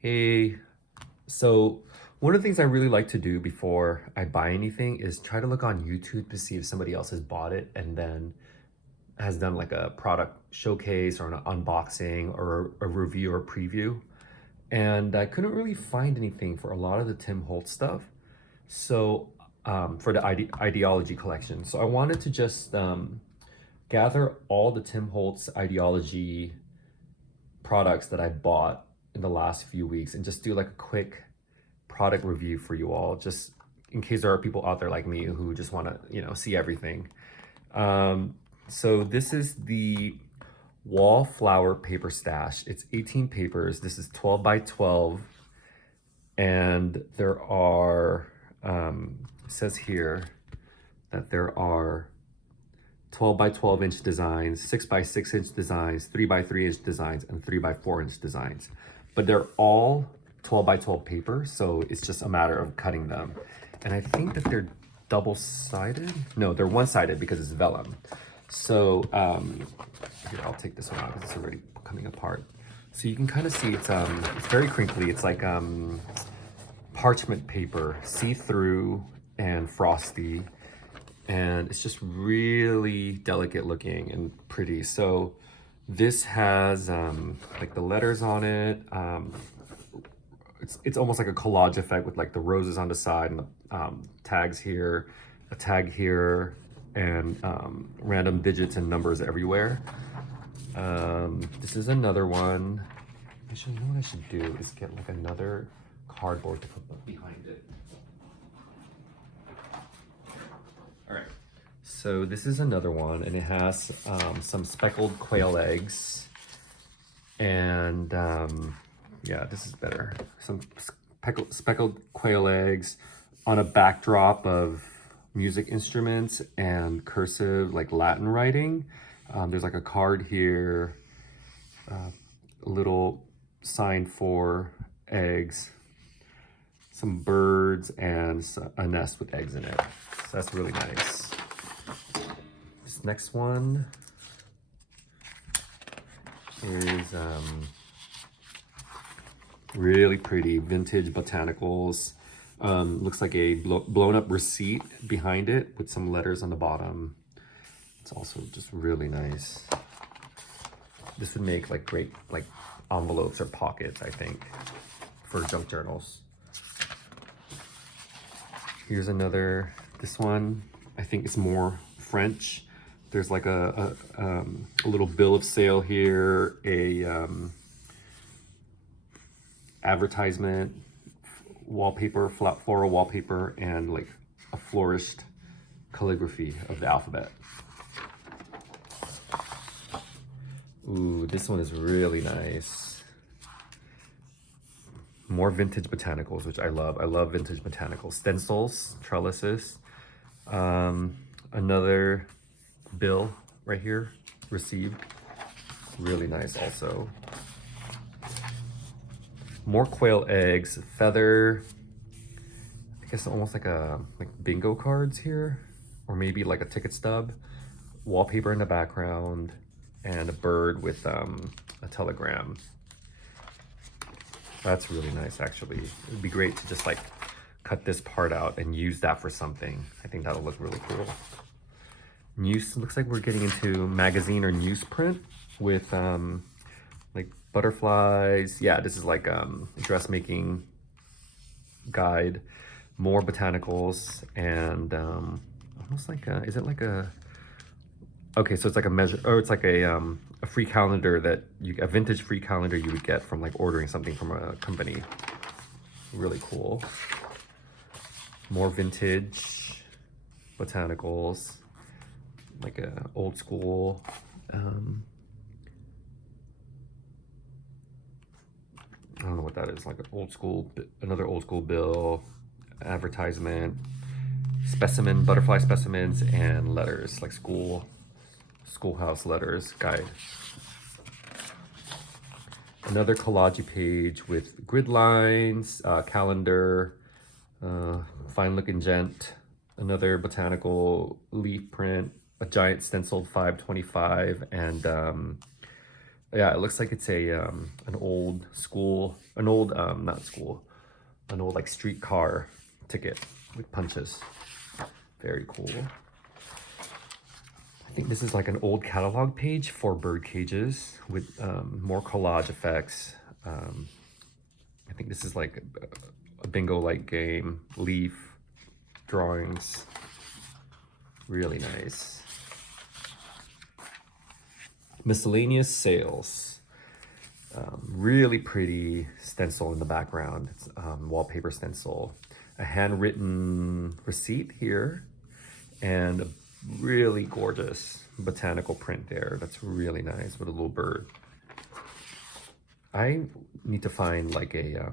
Hey, so one of the things I really like to do before I buy anything is try to look on YouTube to see if somebody else has bought it and then has done like a product showcase or an unboxing or a review or preview. And I couldn't really find anything for a lot of the Tim Holtz stuff. So for the Idea-ology collection. So I wanted to just gather all the Tim Holtz Idea-ology products that I bought in the last few weeks and just do like a quick product review for you all, just in case there are people out there like me who just want to, see everything. So this is the Wallflower paper stash. It's 18 papers. This is 12 by 12. And there are, it says here that there are 12 by 12 inch designs, 6 by 6 inch designs, 3 by 3 inch designs, and 3 by 4 inch designs. But they're all 12 by 12 paper, so it's just a matter of cutting them. And I think that they're double-sided. No, they're one-sided because it's vellum. So here, I'll take this one out because it's already coming apart. So you can kind of see it's very crinkly. It's like parchment paper, see-through and frosty. And it's just really delicate looking and pretty. So this has like the letters on it. It's almost like a collage effect with like the roses on the side and the tags here, a tag here, and random digits and numbers everywhere. This is another one. Actually, you know what I should do is get like another cardboard to put behind it. All right, so this is another one, and it has some speckled quail eggs, and yeah, this is better. Some speckled quail eggs on a backdrop of music instruments and cursive, like Latin writing. There's like a card here, a little sign for eggs, some birds, and a nest with eggs in it. So that's really nice. This next one is really pretty vintage botanicals. Looks like a blown up receipt behind it with some letters on the bottom. It's also just really nice. This would make like great like envelopes or pockets, I think, for junk journals. Here's another, this one, I think it's more French. There's like a little bill of sale here, a advertisement, wallpaper, floral wallpaper, and like a flourished calligraphy of the alphabet. Ooh, this one is really nice. More vintage botanicals, which I love. I love vintage botanicals. Stencils, trellises. Another bill right here, received. Really nice also. More quail eggs, feather. I guess almost like bingo cards here, or maybe like a ticket stub. Wallpaper in the background, and a bird with a telegram. That's really nice, actually. It would be great to just like cut this part out and use that for something. I think that'll look really cool. Looks like we're getting into magazine or newsprint with like butterflies. Yeah, this is like a dressmaking guide. More botanicals and almost like is it like a, okay, so it's like a measure, or it's like a free calendar that a vintage free calendar you would get from like ordering something from a company. Really cool. More vintage botanicals, like a old school. I don't know what that is, like an old school, another old school bill, advertisement, specimen, butterfly specimens, and letters, like schoolhouse letters guide. Another collage page with grid lines, calendar, fine looking gent, another botanical leaf print, a giant stenciled 525, and Yeah, it looks like it's a an old school, an old not school, an old like streetcar ticket with punches. Very cool. I think this is like an old catalog page for bird cages with more collage effects. I think this is like a bingo-like game, leaf drawings. Really nice. Miscellaneous sales. Really pretty stencil in the background. It's wallpaper stencil. A handwritten receipt here, and a really gorgeous botanical print there. That's really nice with a little bird. I need to find like a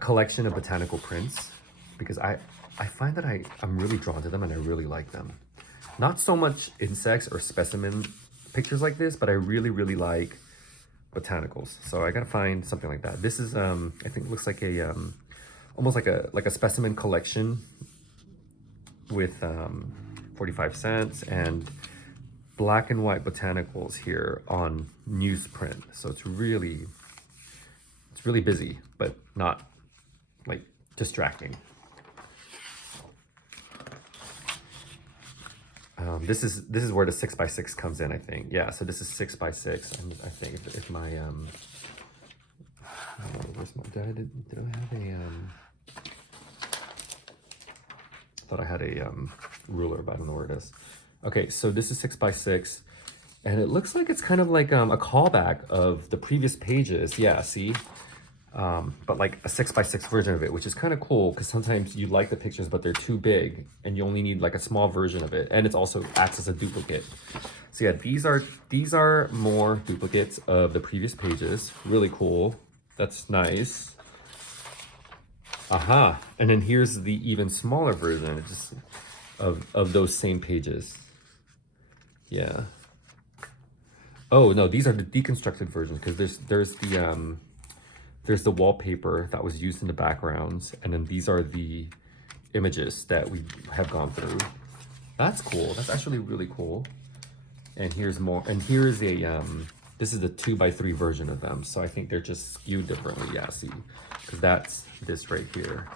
collection of botanical prints because I find that I'm really drawn to them and I really like them. Not so much insects or specimen pictures like this, but I really like botanicals. So I gotta find something like that. This is I think it looks like a almost like a specimen collection with 45 cents and black and white botanicals here on newsprint. So it's really busy, but not like distracting. This is where the 6x6 comes in, I think. Yeah, so this is 6x6, and I think if my where's my did I have a thought I had a ruler, but I don't know where it is. Okay, so this is 6x6, and it looks like it's kind of like a callback of the previous pages. Yeah, see. But like a 6x6 version of it, which is kind of cool because sometimes you like the pictures, but they're too big and you only need like a small version of it. And it's also acts as a duplicate. So yeah, these are more duplicates of the previous pages. Really cool. That's nice. Aha. And then here's the even smaller version just of those same pages. Yeah. Oh no, these are the deconstructed versions because there's the wallpaper that was used in the backgrounds, and then these are the images that we have gone through. That's cool. That's actually really cool. And here's more. And here is a this is the 2x3 version of them. So I think they're just skewed differently. Yeah, see, because that's this right here,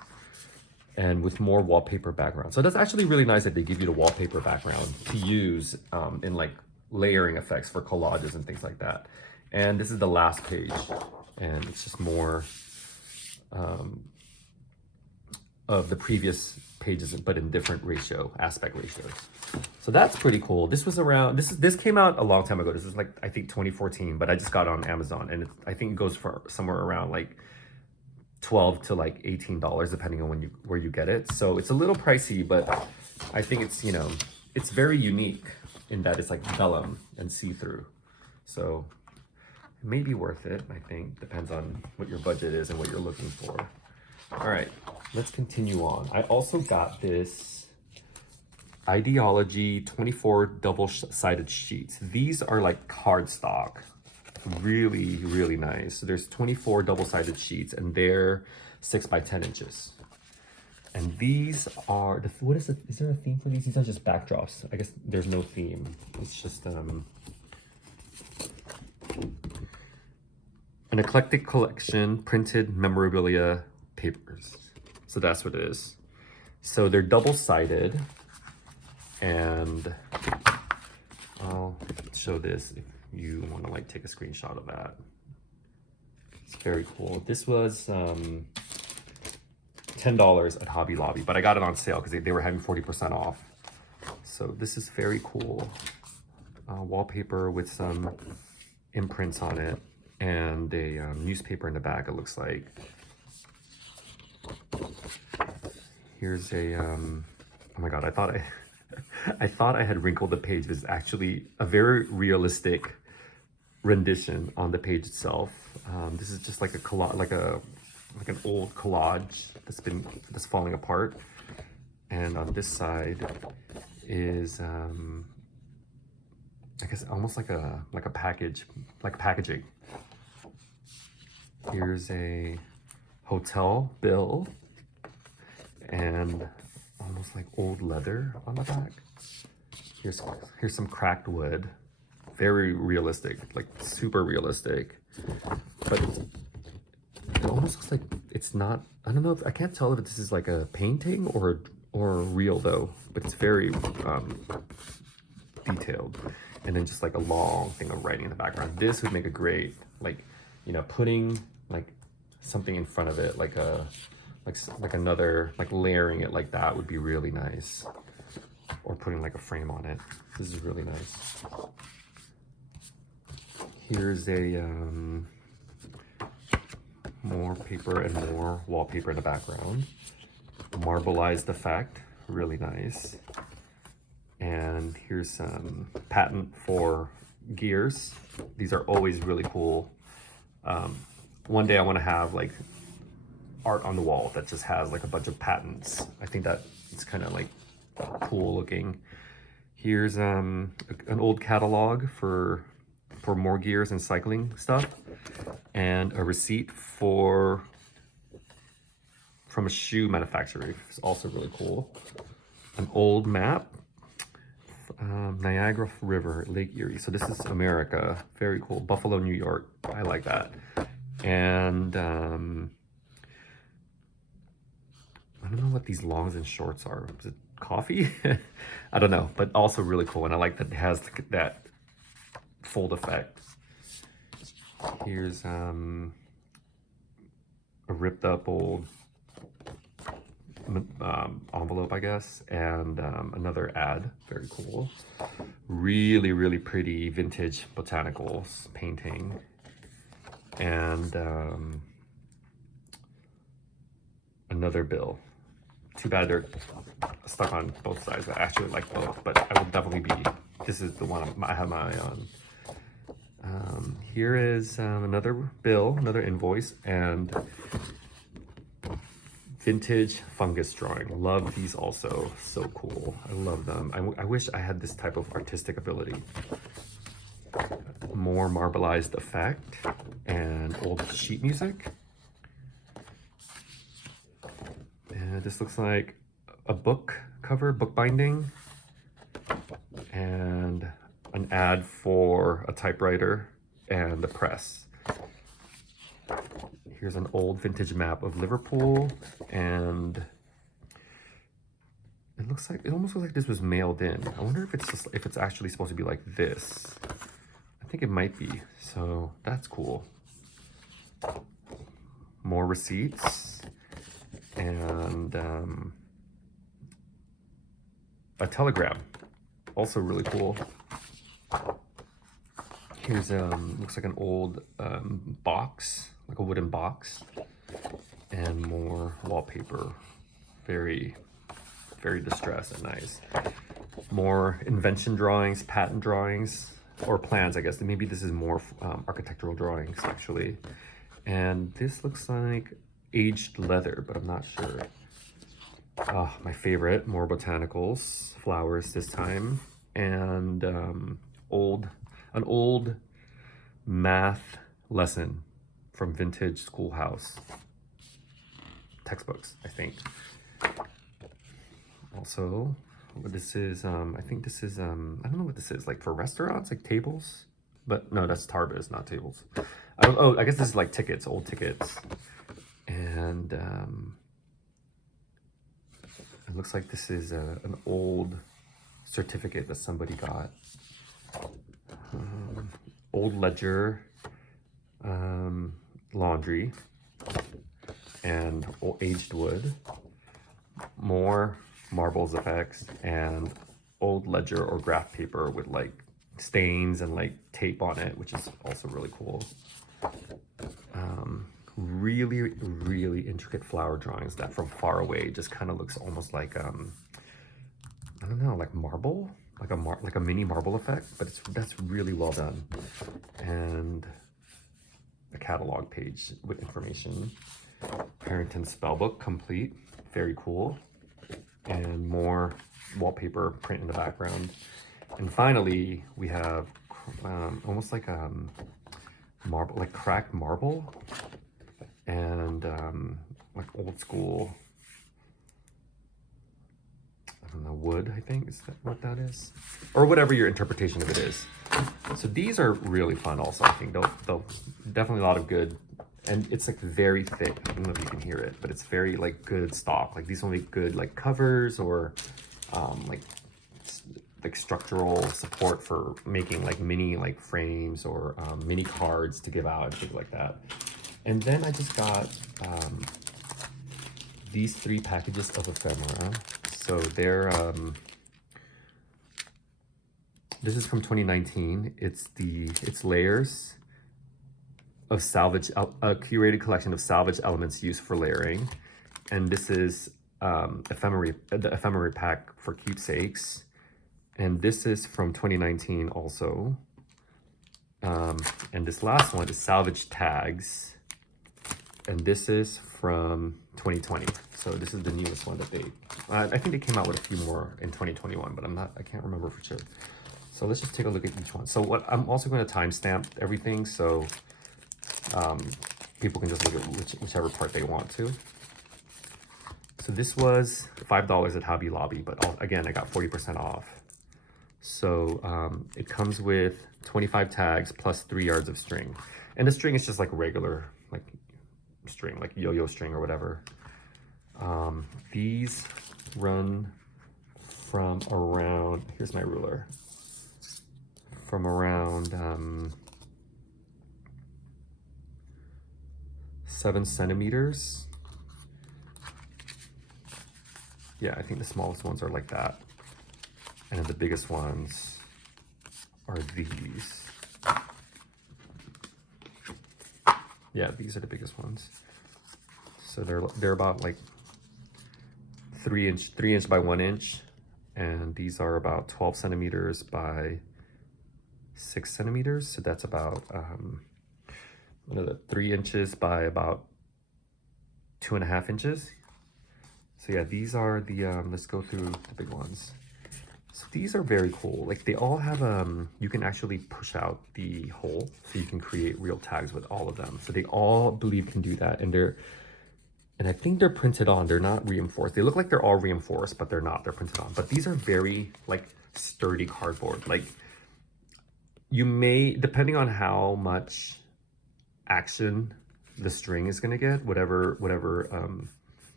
and with more wallpaper background. So that's actually really nice that they give you the wallpaper background to use in like layering effects for collages and things like that. And this is the last page. And it's just more of the previous pages, but in different aspect ratios. So that's pretty cool. This was around, this came out a long time ago. This is like, I think 2014, but I just got it on Amazon, and I think it goes for somewhere around like $12 to like $18, depending on where you get it. So it's a little pricey, but I think it's, you know, it's very unique in that it's like vellum and see-through. So may be worth it, I think. Depends on what your budget is and what you're looking for. All right, let's continue on. I also got this Idea-ology 24 double-sided sheets. These are like cardstock. Really nice. So there's 24 double-sided sheets, and they're 6 by 10 inches. And these are, what is it? Is there a theme for these? These are just backdrops. I guess there's no theme. It's just an eclectic collection, printed memorabilia papers. So that's what it is. So they're double-sided, and I'll show this if you want to like take a screenshot of that. It's very cool. This was $10 at Hobby Lobby, but I got it on sale because they were having 40% off. So this is very cool. Wallpaper with some imprints on it, and a newspaper in the back, it looks like. Here's a oh my god, I thought I had wrinkled the page, but it's actually a very realistic rendition on the page itself. This is just like a collage, like an old collage that's falling apart. And on this side is I guess almost like a packaging. Here's a hotel bill and almost like old leather on the back. Here's some cracked wood. very realistic, like super realistic. But it almost looks like it's not, I don't know if, I can't tell if this is like a painting or real though, but it's very detailed. And then just like a long thing of writing in the background. This would make a great, like, you know, putting like something in front of it, like a, like another, like layering it like that would be really nice. Or putting like a frame on it. This is really nice. Here's a more paper and more wallpaper in the background. Marbleized effect, really nice. And here's some patent for gears. These are always really cool. One day I want to have like art on the wall that just has like a bunch of patents. I think that it's kind of like cool looking. Here's an old catalog for more gears and cycling stuff, and a receipt from a shoe manufacturer. It's also really cool. An old map, Niagara River, Lake Erie. So this is America. Very cool. Buffalo, New York. I like that. And I don't know what these longs and shorts are. Is it coffee? I don't know, but also really cool. And I like that it has that fold effect. Here's a ripped up old envelope, I guess, and another ad. Very cool. Really, really pretty vintage botanicals painting. And another bill. Too bad they're stuck on both sides. I actually like both, but I will definitely be, this is the one I have my eye on. Here is another bill, another invoice, and vintage fungus drawing. Love these also. So cool. I love them. I wish I had this type of artistic ability. More marbleized effect and old sheet music. And this looks like a book cover, book binding, and an ad for a typewriter and the press. Here's an old vintage map of Liverpool, and it almost looks like this was mailed in. I wonder if it's actually supposed to be like this. I think it might be. So that's cool. More receipts and a telegram. Also really cool. Here's looks like an old box, like a wooden box, and more wallpaper. Very, very distressed and nice. More invention drawings, patent drawings, or plans, I guess. Maybe this is more architectural drawings, actually. And this looks like aged leather, but I'm not sure. My favorite, more botanicals, flowers this time, and an old math lesson from vintage schoolhouse textbooks, I think. Also, what this is, I think this is, I don't know what this is, like for restaurants, like tables, but no, that's Tarbiz, not tables. I guess this is like tickets, old tickets. And it looks like this is an old certificate that somebody got. Old ledger, laundry, and aged wood. More marbles effects and old ledger or graph paper with like stains and like tape on it, which is also really cool. Really, really intricate flower drawings that from far away just kind of looks almost like I don't know, like marble, like a mini marble effect, but that's really well done. And a catalog page with information. Harrington Spellbook complete, very cool. And more wallpaper print in the background. And finally, we have almost like marble, like cracked marble, and like old school. don't know, wood, I think, is that what that is? Or whatever your interpretation of it is. So these are really fun also, I think. They'll definitely a lot of good, and it's like very thick. I don't know if you can hear it, but it's very like good stock. Like these will make good like covers or like structural support for making like mini like frames or mini cards to give out and things like that. And then I just got these 3 packages of ephemera. So they're this is from 2019. It's layers of salvage, a curated collection of salvage elements used for layering. And this is the ephemera pack for Keepsakes. And this is from 2019 also. And this last one is salvage tags. And this is from 2020. So this is the newest one that they, I think they came out with a few more in 2021, but I can't remember for sure. So let's just take a look at each one. So what I'm also going to timestamp everything so people can just look at whichever part they want to. So this was $5 at Hobby Lobby, but again, I got 40% off. So it comes with 25 tags plus 3 yards of string. And the string is just like regular, like string, like yo-yo string or whatever. These run from around, here's my ruler, from around 7 centimeters. Yeah, I think the smallest ones are like that. And then the biggest ones are these. Yeah, these are the biggest ones. So they're about like 3 inch by 1 inch, and these are about 12 centimeters by 6 centimeters. So that's about 3 inches by about 2.5 inches. So yeah, these are the let's go through the big ones. So these are very cool. Like they all have you can actually push out the hole, so you can create real tags with all of them. So they all believe can do that, and I think they're printed on. They're not reinforced. They look like they're all reinforced, but they're not. They're printed on. But these are very like sturdy cardboard. Like you may, depending on how much action the string is gonna get, whatever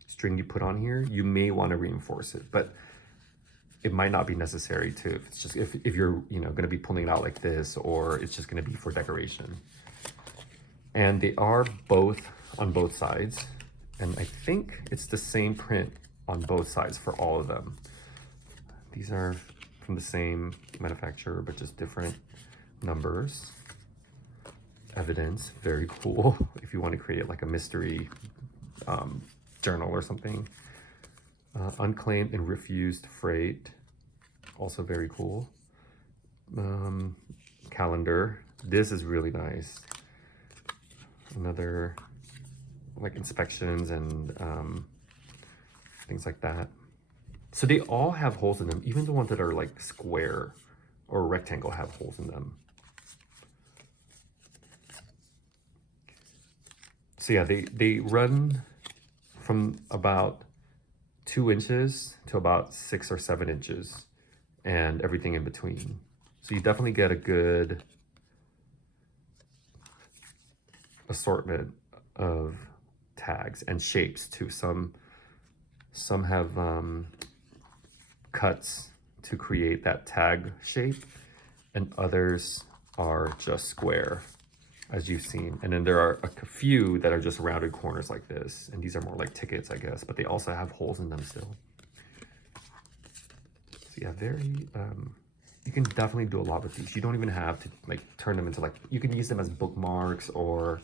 string you put on here, you may want to reinforce it, but it might not be necessary to. It's just if you're going to be pulling it out like this, or it's just going to be for decoration. And they are both on both sides, and I think it's the same print on both sides for all of them. These are from the same manufacturer, but just different numbers. Evidence, very cool. If you want to create like a mystery journal or something. Unclaimed and refused freight, also very cool. Calendar, this is really nice. Another like inspections and things like that. So they all have holes in them, even the ones that are like square or rectangle have holes in them. So yeah, they run from about 2 inches to about 6 or 7 inches, and everything in between. So you definitely get a good assortment of tags and shapes too. Some have cuts to create that tag shape, and others are just square, as you've seen. And then there are a few that are just rounded corners like this, and these are more like tickets, I guess, but they also have holes in them still. So yeah, very you can definitely do a lot with these. You don't even have to like turn them into like, you can use them as bookmarks or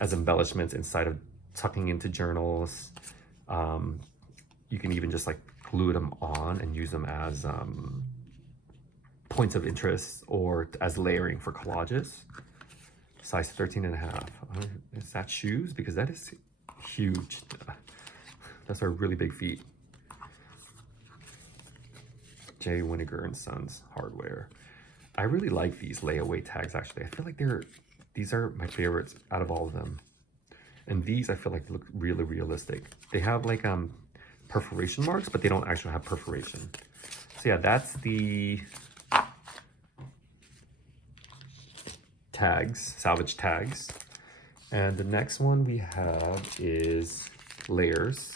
as embellishments inside of tucking into journals. You can even just like glue them on and use them as points of interest or as layering for collages. Size 13.5. Is that shoes? Because that is huge. That's our really big feet. J. Winnegar and Sons hardware. I really like these layaway tags actually. I feel like these are my favorites out of all of them. And these I feel like look really realistic. They have like perforation marks, but they don't actually have perforation. So yeah, that's the tags, salvage tags. And the next one we have is layers,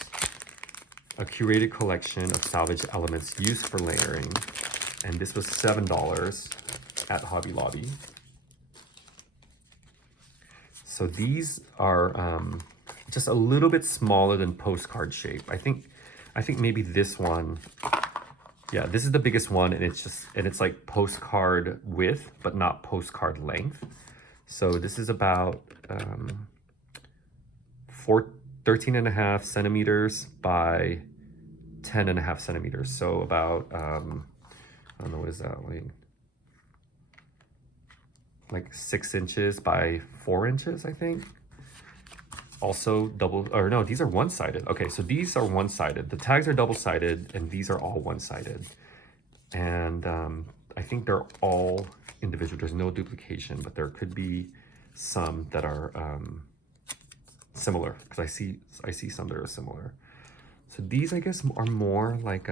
a curated collection of salvage elements used for layering. And this was $7 at Hobby Lobby. So these are just a little bit smaller than postcard shape. I think maybe this one, yeah, this is the biggest one, and it's like postcard width, but not postcard length. So this is about 13.5 centimeters by 10.5 centimeters. So about, I don't know, what is that, like 6 inches by 4 inches, I think. Also double, or no, these are one-sided. Okay, so these are one-sided. The tags are double-sided, and these are all one-sided. And I think they're all individual. There's no duplication, but there could be some that are similar, because I see some that are similar. So these, I guess, are more like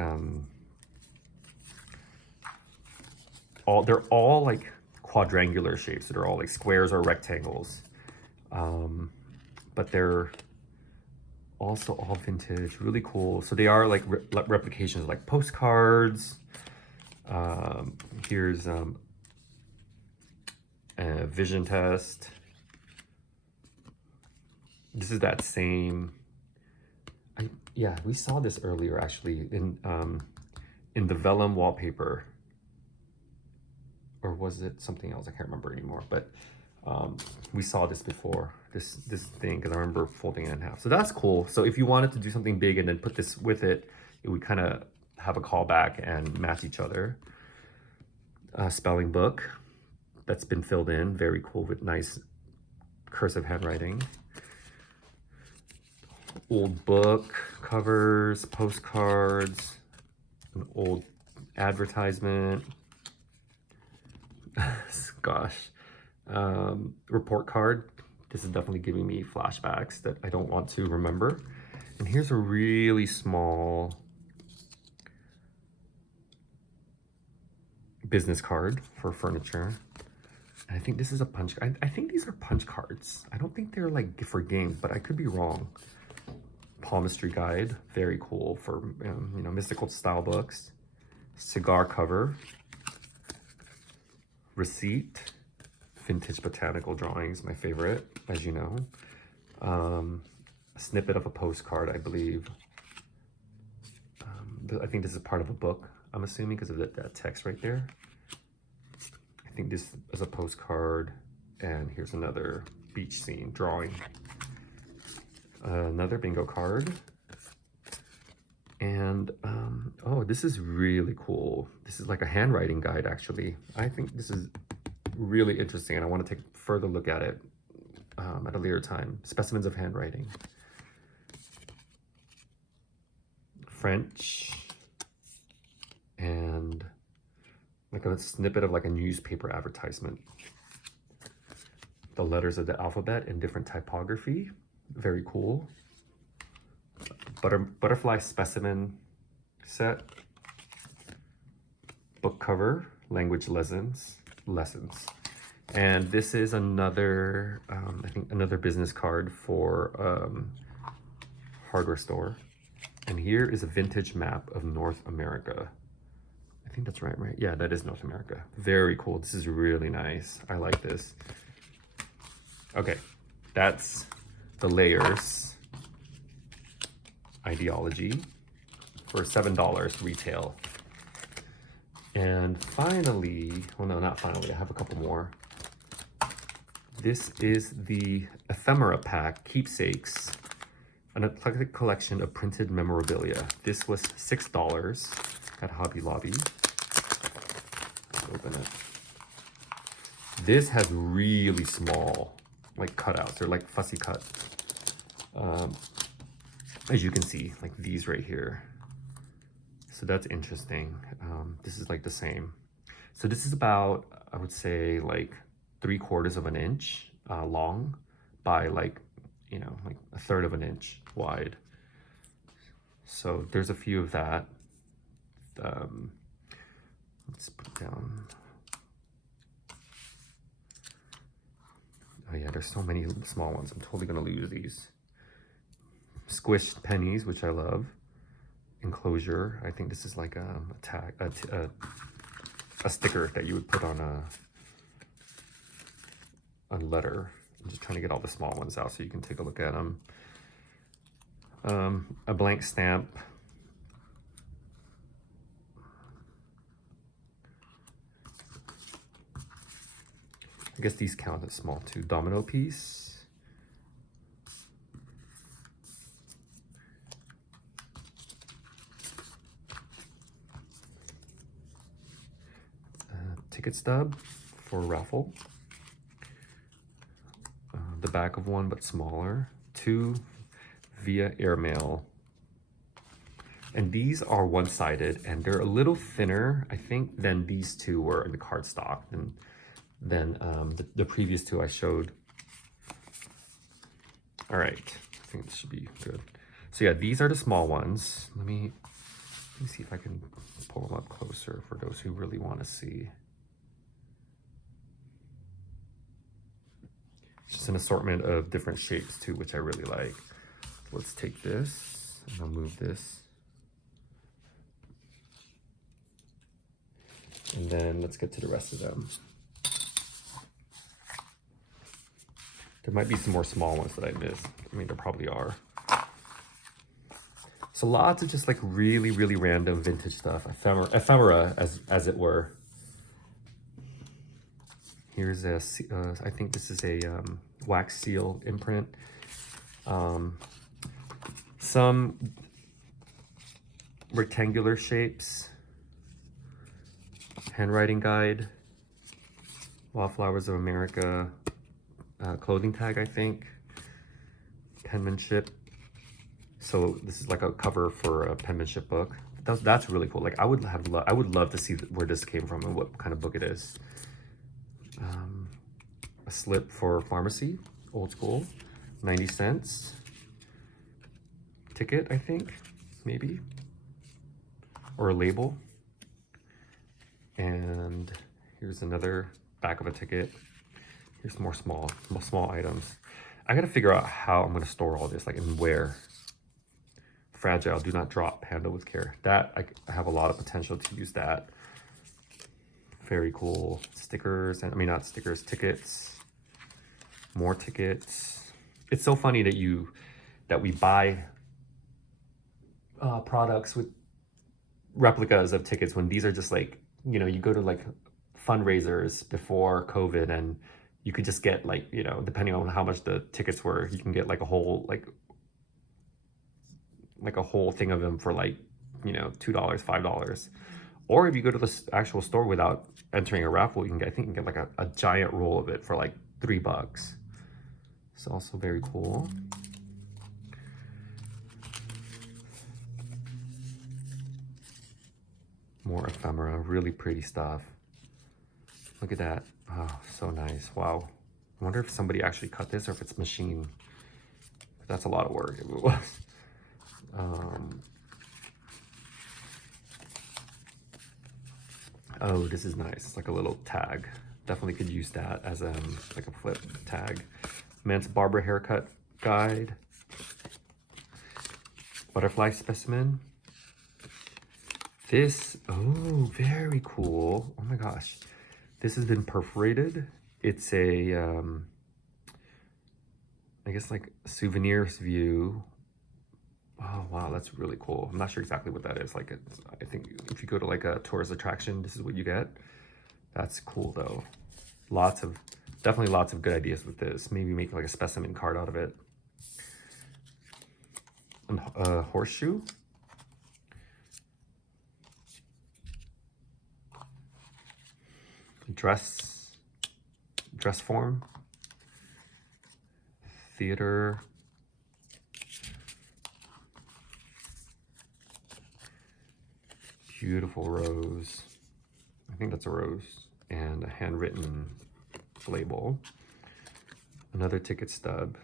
they're all like quadrangular shapes. So they're all like squares or rectangles. But they're also all vintage, really cool. So they are like replications, like postcards. Here's a vision test. This is that same. Yeah, we saw this earlier actually in the vellum wallpaper, or was it something else? I can't remember anymore. But we saw this before, this thing, because I remember folding it in half. So that's cool. So if you wanted to do something big and then put this with it, it would kind of have a callback and match each other. Spelling book that's been filled in, very cool, with nice cursive handwriting. Old book covers, postcards, an old advertisement. Gosh. Report card. This is definitely giving me flashbacks that I don't want to remember. And here's a really small business card for furniture. And I think this is a punch. I think these are punch cards. I don't think they're like for games, but I could be wrong. Palmistry guide, very cool for mystical style books. Cigar cover. Receipt. Vintage botanical drawings, my favorite, as you know. A snippet of a postcard, I believe. I think this is part of a book, I'm assuming, because of that text right there. I think this is a postcard, and here's another beach scene drawing. Another bingo card. And, oh, this is really cool. This is like a handwriting guide, actually. I think this is really interesting, and I want to take a further look at it at a later time. Specimens of handwriting. French. And like a snippet of like a newspaper advertisement. The letters of the alphabet in different typography. Very cool. Butterfly specimen set. Book cover. Language lessons. And this is another I think another business card for hardware store. And here is a vintage map of North America. I think that's right? Yeah, that is North America. Very cool. This is really nice. I like this. Okay, that's the layers Idea-ology for $7 retail. And finally, well, no, not finally, I have a couple more. This is the Ephemera pack, Keepsakes, an eclectic collection of printed memorabilia. This was $6 at Hobby Lobby. Let's open it. This has really small, like, cutouts. They're like fussy cut. As you can see, like these right here. So that's interesting. This is like the same. So this is about, I would say, like 3/4 of an inch long by like, like 1/3 of an inch wide. So there's a few of that. Let's put it down. Oh yeah, there's so many small ones. I'm totally gonna lose these. Squished pennies, which I love. Enclosure. I think this is like a tag, a sticker that you would put on a letter. I'm just trying to get all the small ones out so you can take a look at them. A blank stamp. I guess these count as small too. Domino piece. Ticket stub for a raffle. The back of one, but smaller. 2 via airmail. And these are one-sided, and they're a little thinner, I think, than these two were in the cardstock than the previous two I showed. All right, I think this should be good. So yeah, these are the small ones. Let me see if I can pull them up closer for those who really want to see. It's just an assortment of different shapes too, which I really like. So let's take this and I'll move this. And then let's get to the rest of them. There might be some more small ones that I missed. I mean, there probably are. So lots of just like really, really random vintage stuff. Ephemera as it were. Here's a, I think this is a wax seal imprint. Some rectangular shapes. Handwriting guide. Wildflowers of America. Clothing tag, I think. Penmanship. So this is like a cover for a penmanship book. That's really cool. Like I would love to see where this came from and what kind of book it is. A slip for pharmacy, old school, 90 cents. Ticket, I think, maybe, or a label. And here's another back of a ticket. Here's more small items. I gotta figure out how I'm gonna store all this, like and where. Fragile, do not drop, handle with care. That, I have a lot of potential to use that. Very cool. Stickers, and I mean, not stickers, tickets. More tickets. It's so funny that we buy products with replicas of tickets when these are just like, you know, you go to like fundraisers before COVID and you could just get like, you know, depending on how much the tickets were, you can get like a whole like a whole thing of them for like, you know, $2, $5. Or if you go to the actual store without entering a raffle, I think you can get like a giant roll of it for like $3. It's also very cool. More ephemera, really pretty stuff. Look at that. Oh, so nice. Wow. I wonder if somebody actually cut this or if it's machine. That's a lot of work if it was. Oh, this is nice. It's like a little tag. Definitely could use that as like a flip tag. Men's barber haircut guide. Butterfly specimen. This, oh, very cool. Oh my gosh. This has been perforated. It's a, I guess like souvenirs view. Oh, wow, that's really cool. I'm not sure exactly what that is. Like, I think if you go to like a tourist attraction, this is what you get. That's cool though. Definitely lots of good ideas with this. Maybe make like a specimen card out of it. A horseshoe. Dress form. Theater. Beautiful rose. I think that's a rose. And a handwritten label. Another ticket stub.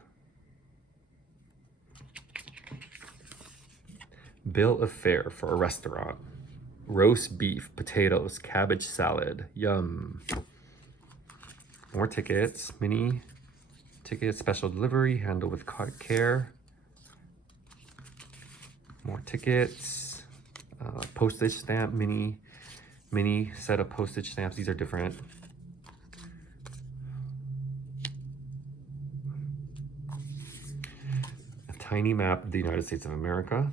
Bill of fare for a restaurant. Roast beef, potatoes, cabbage salad. Yum. More tickets. Mini tickets, special delivery, handle with care. More tickets. Postage stamp, mini set of postage stamps. These are different. A tiny map of the United States of America.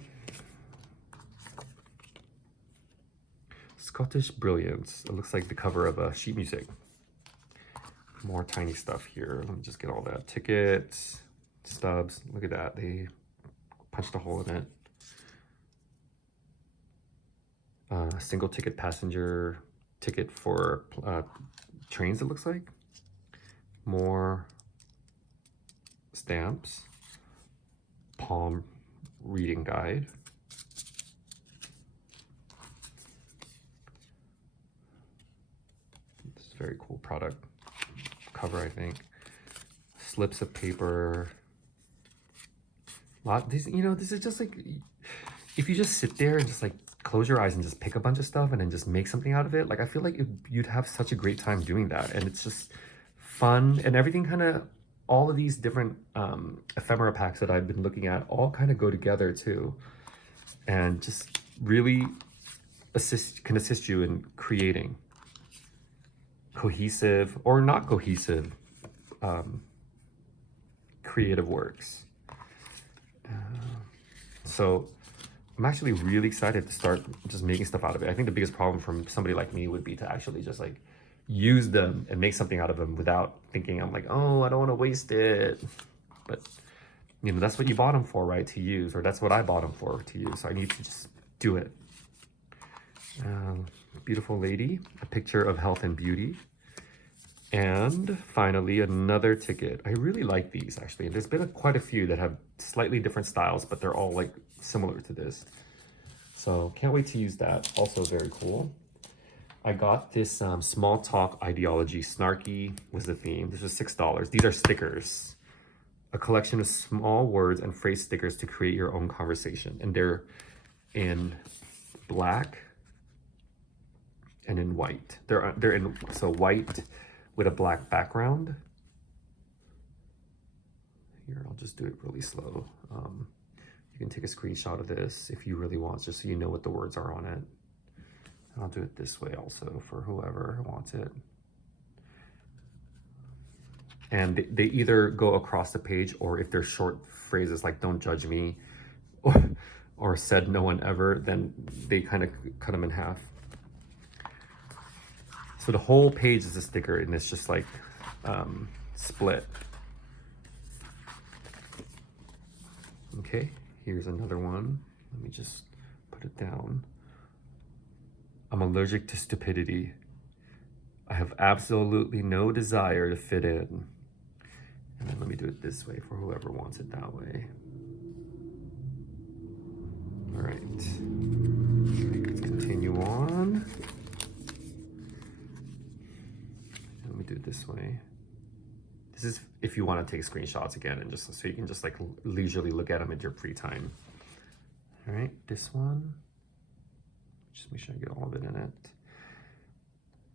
Scottish Brilliance. It looks like the cover of a sheet music. More tiny stuff here. Let me just get all that. Tickets, stubs. Look at that. They punched a hole in it. Single ticket passenger ticket for trains, it looks like. More stamps. Palm reading guide. This is a very cool product cover, I think. Slips of paper. This is just like, if you just sit there and just like close your eyes and just pick a bunch of stuff and then just make something out of it, like I feel like you'd have such a great time doing that. And it's just fun, and everything kind of, all of these different ephemera packs that I've been looking at all kind of go together too, and just really can assist you in creating cohesive or not cohesive creative works. So I'm actually really excited to start just making stuff out of it. I think the biggest problem from somebody like me would be to actually just like use them and make something out of them without thinking, I'm like, oh, I don't want to waste it. But that's what you bought them for, right? To use, or that's what I bought them for, to use. So I need to just do it. Beautiful lady, a picture of health and beauty. And finally, another ticket. I really like these, actually. There's been quite a few that have slightly different styles, but they're all like similar to this. So can't wait to use that. Also very cool. I got this small talk ideology. Snarky was the theme. This was $6. These are stickers. A collection of small words and phrase stickers to create your own conversation. And they're in black and in white. They're in, so white with a black background. Here, I'll just do it really slow. You can take a screenshot of this if you really want, just so you know what the words are on it. And I'll do it this way also for whoever wants it. And they either go across the page, or if they're short phrases like "don't judge me" or "said no one ever," then they kind of cut them in half. So the whole page is a sticker, and it's just like split. Okay, here's another one. Let me just put it down. I'm allergic to stupidity. I have absolutely no desire to fit in. And then let me do it this way for whoever wants it that way. All right, let's continue on. Let me do it this way. This is if you want to take screenshots again, and just so you can just like leisurely look at them at your free time. All right, this one. Just make sure I get all of it in it.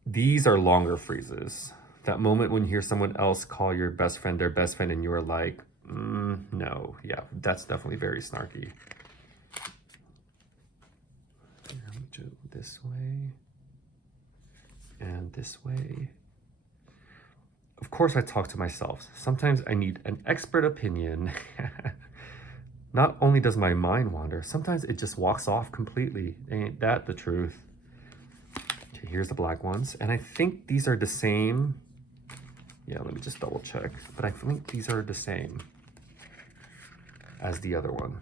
These are longer phrases. That moment when you hear someone else call your best friend their best friend and you are like, no. Yeah, that's definitely very snarky. Here, let me do it this way and this way. Of course I talk to myself. Sometimes I need an expert opinion. Not only does my mind wander, sometimes it just walks off completely. Ain't that the truth? Okay, here's the black ones. And I think these are the same. Yeah, let me just double check. But I think these are the same as the other one.